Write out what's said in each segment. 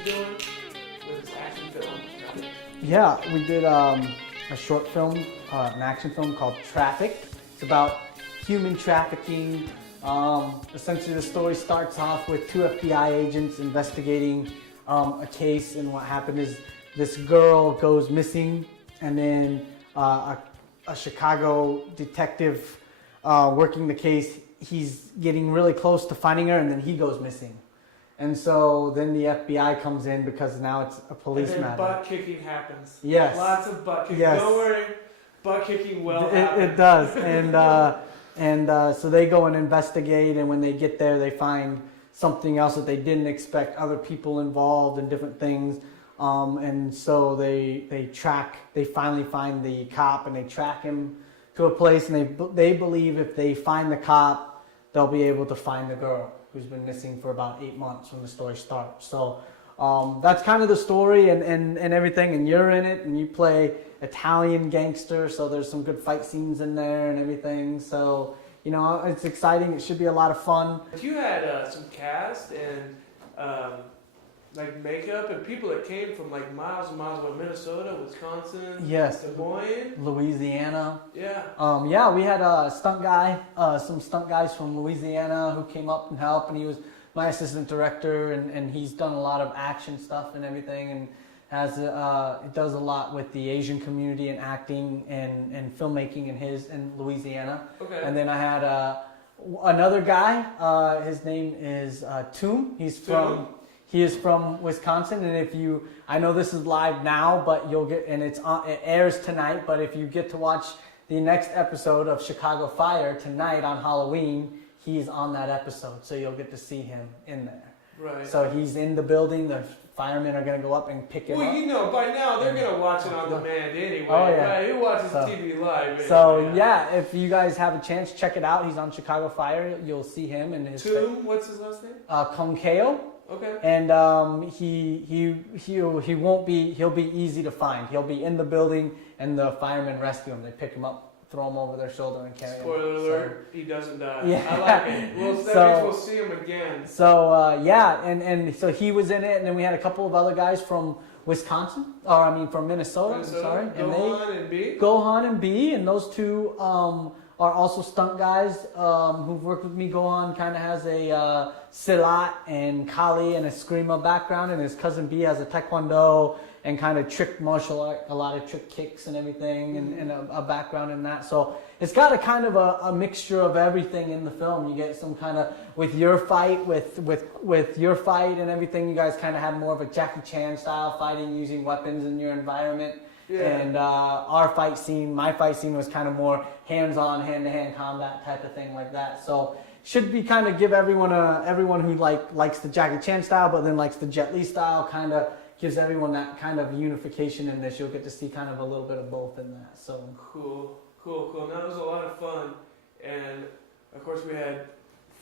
he's doing with his action film. Yeah, we did a short film, an action film called Traffic. It's about human trafficking. Essentially, the story starts off with two FBI agents investigating a case, and what happened is this girl goes missing, and then a Chicago detective working the case, he's getting really close to finding her, and then he goes missing. And so then the FBI comes in because now it's a police and then matter. butt kicking happens. Yes. Lots of butt kicking. Yes. Don't worry, butt kicking will happen. It does. And so they go and investigate, and when they get there, they find something else that they didn't expect, other people involved in different things. And so they finally find the cop, and they track him to a place, and they believe if they find the cop, they'll be able to find the girl who's been missing for about 8 months when the story starts. So that's kind of the story and everything, and you're in it, and you play Italian gangster, so there's some good fight scenes in there and everything. So, you know, it's exciting. It should be a lot of fun. You had some cast and like makeup and people that came from like miles and miles away, Minnesota, Wisconsin, Yes. Des Moines, Louisiana. yeah. Yeah, we had a stunt guy, some stunt guys from Louisiana who came up and helped, and he was my assistant director, and he's done a lot of action stuff and everything, and it does a lot with the Asian community and acting and filmmaking in Louisiana. Okay. And then I had another guy. His name is Toom. He is from Wisconsin, and I know this is live now, but it airs tonight. But if you get to watch the next episode of Chicago Fire tonight on Halloween, he's on that episode, so you'll get to see him in there. Right. So he's in the building. The firemen are going to go up and pick him up. Well, you know, by now they're going to watch it on demand anyway. Oh, yeah. Right? Who watches TV live? Anyway? So yeah, if you guys have a chance, check it out. He's on Chicago Fire. You'll see him and his. What's his last name? Konkeo. Okay. And he'll be easy to find. He'll be in the building, and the firemen rescue him. They pick him up, throw him over their shoulder, and carry him. Spoiler alert: he doesn't die. Yeah. I like it. That means we'll see him again. So and so he was in it, and then we had a couple of other guys from Wisconsin, from Minnesota. I'm sorry, Gohan and B, and those two are also stunt guys who've worked with me. Gohan kind of has a Silat and Kali and a Eskrima background, and his cousin B has a Taekwondo and kind of trick martial art, a lot of trick kicks and everything, and a background in that. So it's got a kind of a mixture of everything in the film. You get some kind of, with your fight, with your fight and everything, you guys kind of had more of a Jackie Chan style fighting using weapons in your environment. Yeah. And my fight scene was kind of more hands-on, hand-to-hand combat type of thing like that. So should be kind of give everyone who likes the Jackie Chan style, but then likes the Jet Li style, kind of gives everyone that kind of unification in this. You'll get to see kind of a little bit of both in that. So cool. That was a lot of fun, and of course we had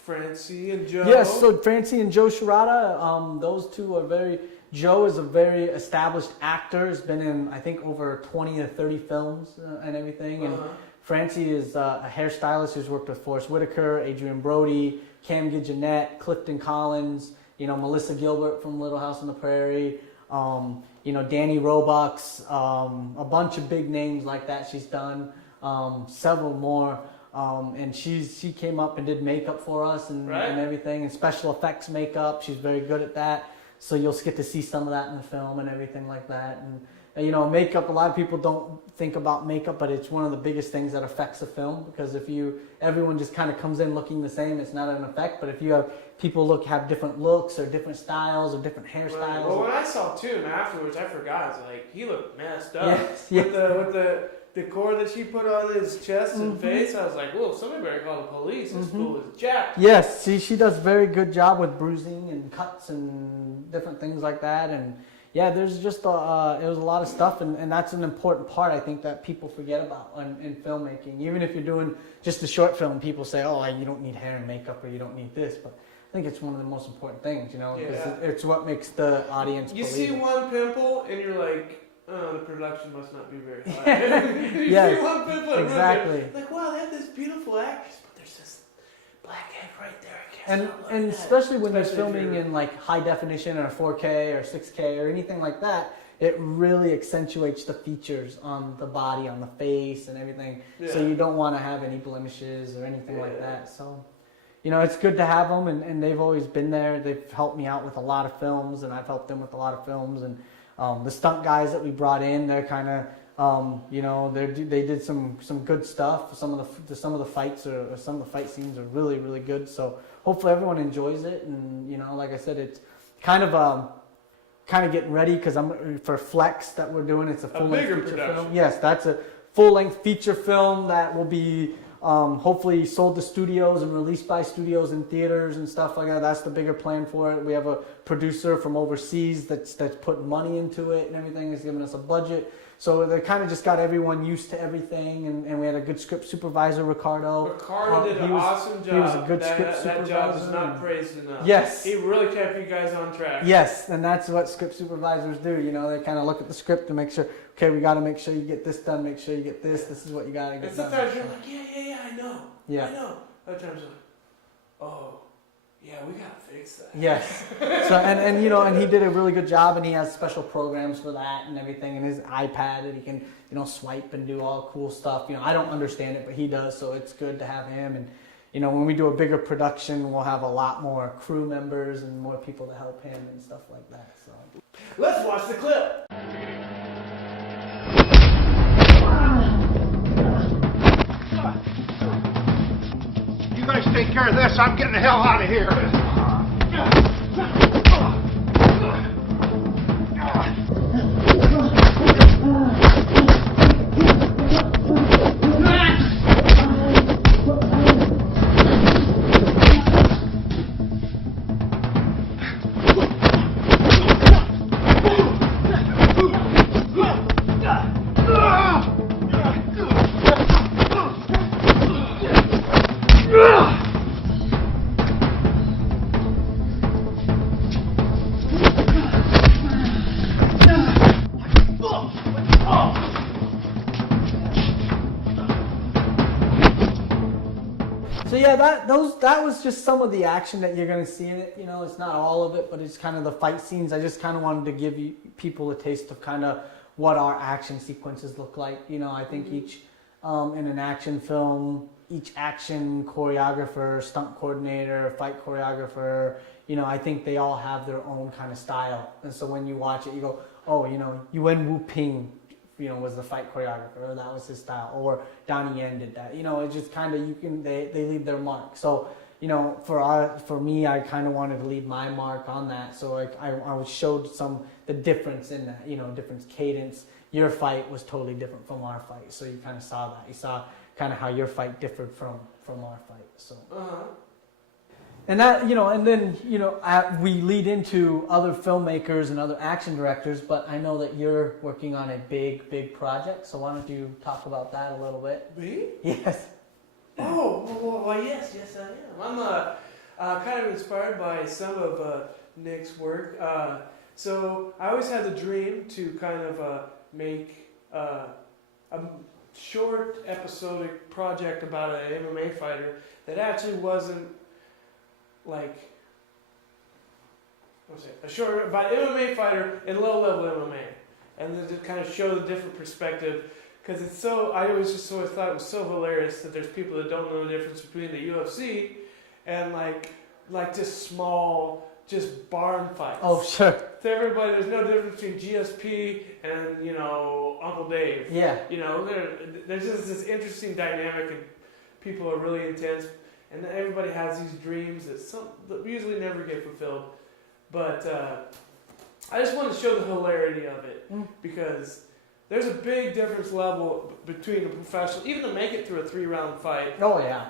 Francie and Joe. Yes, so Francie and Joe Shirata, those two are Joe is a very established actor. He's been in, I think, over 20 or 30 films and everything. And Francie is a hairstylist who's worked with Forrest Whitaker, Adrian Brody, Cam Giganette, Clifton Collins, Melissa Gilbert from Little House on the Prairie, Danny Roebucks, a bunch of big names like that she's done, several more. And she came up and did makeup for us and everything, and special effects makeup. She's very good at that. So you'll get to see some of that in the film and everything like that. And makeup, a lot of people don't think about makeup, but it's one of the biggest things that affects a film, because everyone just kind of comes in looking the same, it's not an effect. But if you have people have different looks or different styles or different hairstyles. Right. Well, when I saw Toom afterwards, I forgot. It's like, he looked messed up. Yes. With the decor that she put on his chest and face, I was like, whoa, somebody better call the police. This fool is jacked. Yes, she does a very good job with bruising and cuts and different things like that. And yeah, there's just it was a lot of stuff, and that's an important part, I think, that people forget about in filmmaking. Even if you're doing just a short film, people say, oh, you don't need hair and makeup, or you don't need this, but I think it's one of the most important things, because it's what makes the audience believe. You see one pimple and you're like, oh, the production must not be very high. You see one pimple and exactly. like, wow, they have this beautiful actress, but there's this black head right there. I can't and especially when you're Especially if filming you're- in like high definition or 4K or 6K or anything like that, it really accentuates the features on the body, on the face, and everything. So you don't want to have any blemishes or anything like that. So, you know, it's good to have them, and they've always been there. They've helped me out with a lot of films, and I've helped them with a lot of films. And the stunt guys that we brought in, they're kind of, you know, they did some good stuff. Some of the fights or some of the fight scenes are really, really good. So hopefully everyone enjoys it. And you know, like I said, it's kind of getting ready because I'm for Flex that we're doing. It's a full-length feature film. Yes, that's a full-length feature film that will be hopefully sold to studios and released by studios in theaters and stuff like that. That's the bigger plan for it. We have a producer from overseas that's putting money into it and everything. Is giving us a budget. So they kind of just got everyone used to everything, and we had a good script supervisor, Ricardo. Ricardo did an awesome job. He was a good script supervisor. That job is not praised enough. Yes. He really kept you guys on track. Yes, and that's what script supervisors do. You know, they kind of look at the script to make sure, okay, we got to make sure you get this done, make sure you get this. This is what you got to get done. And sometimes you're like, yeah, I know. Yeah. I know. Other times you're like, oh, yeah, we got to fix that. Yes. So and you know, and he did a really good job, and he has special programs for that and everything, and his iPad that he can, you know, swipe and do all cool stuff. You know, I don't understand it, but he does, so it's good to have him. And you know, when we do a bigger production, we'll have a lot more crew members and more people to help him and stuff like that. So let's watch the clip. You guys take care of this. I'm getting the hell out of here. So yeah, that was just some of the action that you're gonna see in it. You know, it's not all of it, but it's kind of the fight scenes. I just kind of wanted to give you people a taste of kind of what our action sequences look like. You know, I think each in an action film, each action choreographer, stunt coordinator, fight choreographer, you know, I think they all have their own kind of style. And so when you watch it, you go, oh, you know, Yuen Wu Ping, you know, was the fight choreographer, or that was his style, or Donnie Yen did that. You know, it just kind of, they leave their mark. So, you know, for me, I kind of wanted to leave my mark on that. So like I showed the difference in that, you know, difference cadence. Your fight was totally different from our fight. So you kind of saw that. You saw kind of how your fight differed from our fight. So. And that, you know, and then, you know, we lead into other filmmakers and other action directors, but I know that you're working on a big project, so why don't you talk about that a little bit? Me? Yes. Oh, well, yes, I am. I'm kind of inspired by some of Nick's work. So I always had the dream to kind of make a short episodic project about an MMA fighter that actually wasn't like, a short about MMA fighter in low-level MMA, and then to kind of show the different perspective, because it's so. I always thought it was so hilarious that there's people that don't know the difference between the UFC and like just small, just barn fights. Oh, sure. To everybody, there's no difference between GSP and, you know, Uncle Dave. Yeah. You know, there's just this interesting dynamic, and people are really intense. And everybody has these dreams that usually never get fulfilled. But I just want to show the hilarity of it, because there's a big difference level between a professional, even to make it through a 3-round fight. Oh, yeah.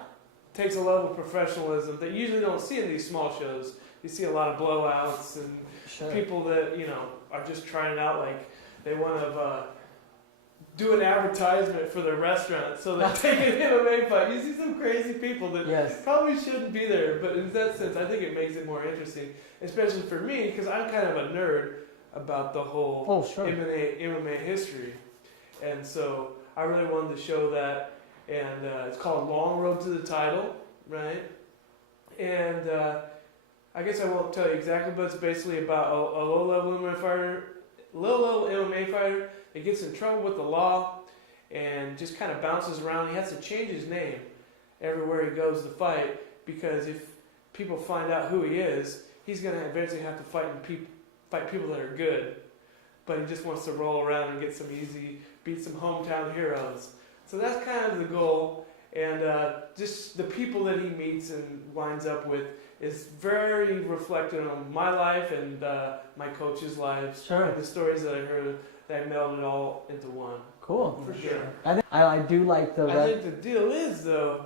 Takes a level of professionalism that you usually don't see in these small shows. You see a lot of blowouts and people that, you know, are just trying it out like they want to do an advertisement for their restaurant, so they take an MMA fight. You see some crazy people that probably shouldn't be there, but in that sense, I think it makes it more interesting, especially for me, because I'm kind of a nerd about the whole MMA history, and so I really wanted to show that, and it's called Long Road to the Title, right? and I guess I won't tell you exactly, but it's basically about a low-level MMA fighter that gets in trouble with the law and just kind of bounces around. He has to change his name everywhere he goes to fight, because if people find out who he is, he's going to eventually have to fight people that are good. But he just wants to roll around and beat some hometown heroes. So that's kind of the goal. And just the people that he meets and winds up with is very reflective on my life and my coach's lives. Sure. And the stories that I heard, that I melded all into one. Cool. For sure. I do like the... I think the deal is, though,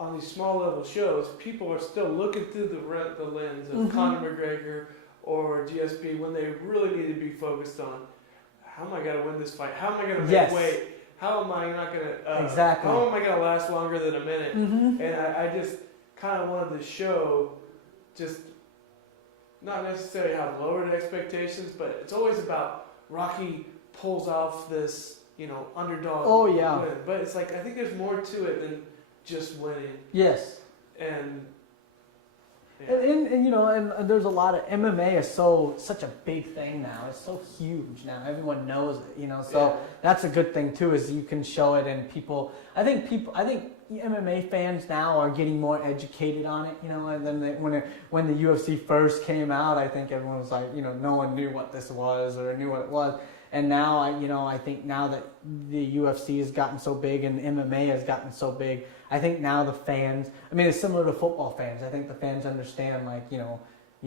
on these small level shows, people are still looking through the lens of Conor McGregor or GSP when they really need to be focused on, how am I going to win this fight? How am I going to make weight? How am I not going to... exactly. How am I going to last longer than a minute? Mm-hmm. And I just kind of wanted to show, just not necessarily have lowered expectations, but it's always about Rocky pulls off this, underdog win. But it's like, I think there's more to it than just winning. Yes. And and there's a lot of MMA is such a big thing now. It's so huge now. Everyone knows it, So that's a good thing too, is you can show it, and I think MMA fans now are getting more educated on it, and then when the UFC first came out, I think everyone was like, no one knew what this was or knew what it was. And now I think now that the UFC has gotten so big and MMA has gotten so big, I think now the fans, it's similar to football fans. I think the fans understand, you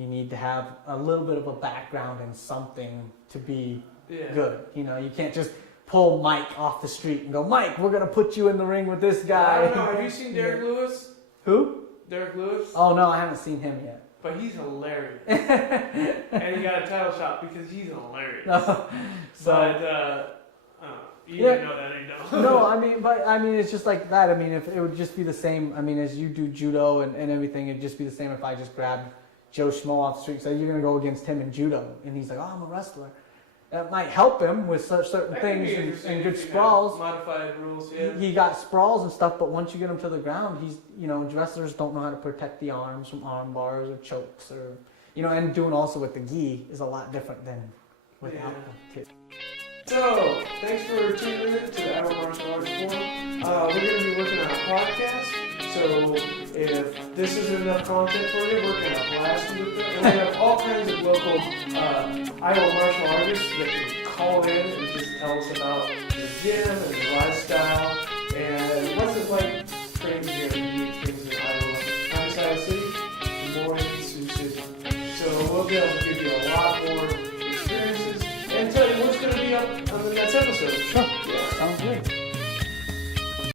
need to have a little bit of a background in something to be good. You can't just pull Mike off the street and go, Mike, we're going to put you in the ring with this guy. I don't know. Have you seen Derek Lewis? Who? Derek Lewis? Oh, no, I haven't seen him yet. But he's hilarious. And he got a title shot because he's hilarious. You didn't know that, you know. No, it's just like that. If it would just be the same, as you do judo and everything, it'd just be the same if I just grabbed Joe Schmo off the street and said, you're going to go against him in judo. And he's like, oh, I'm a wrestler. That might help him with certain things and good sprawls. Modified rules, yeah. He got sprawls and stuff, but once you get him to the ground, he's, wrestlers don't know how to protect the arms from arm bars or chokes or, and doing also with the gi is a lot different than without them. So, thanks for tuning in to the Iowa Martial Arts Forum. We're going to be working on a podcast, so if this isn't enough content for you, we're going to blast you with it. And we have all kinds of local Iowa martial artists that can call in and just tell us about the gym and the lifestyle and what's it like training here and unique things in Iowa. Outside the city, more in Sioux City. So we'll be able to give you